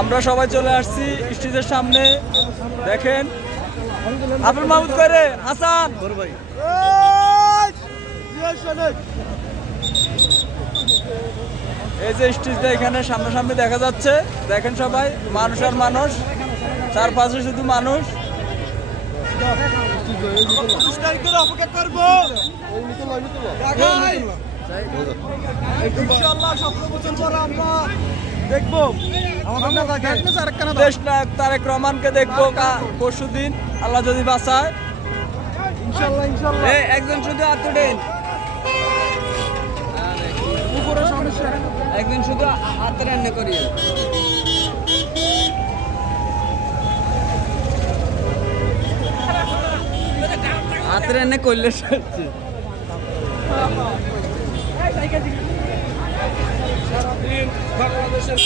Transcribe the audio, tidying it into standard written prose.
আমরা সবাই চলে আসছি স্টেজের সামনে। দেখেন আব্দুল মাহমুদ করে হাসান এই যে স্টেজটা এখানে সামনাসামনি দেখা যাচ্ছে। দেখেন সবাই মানুষ আর মানুষ, চারপাশে শুধু মানুষ। দেখবো দেশ নায়ক তারেক রহমানকে দেখবো পরশুদিন, আল্লাহ যদি বাঁচায়। একজন শুধু আত্মদিন, একদিন শুধু হাতে রান্না করি। হাতে রান্না করলে বাংলাদেশের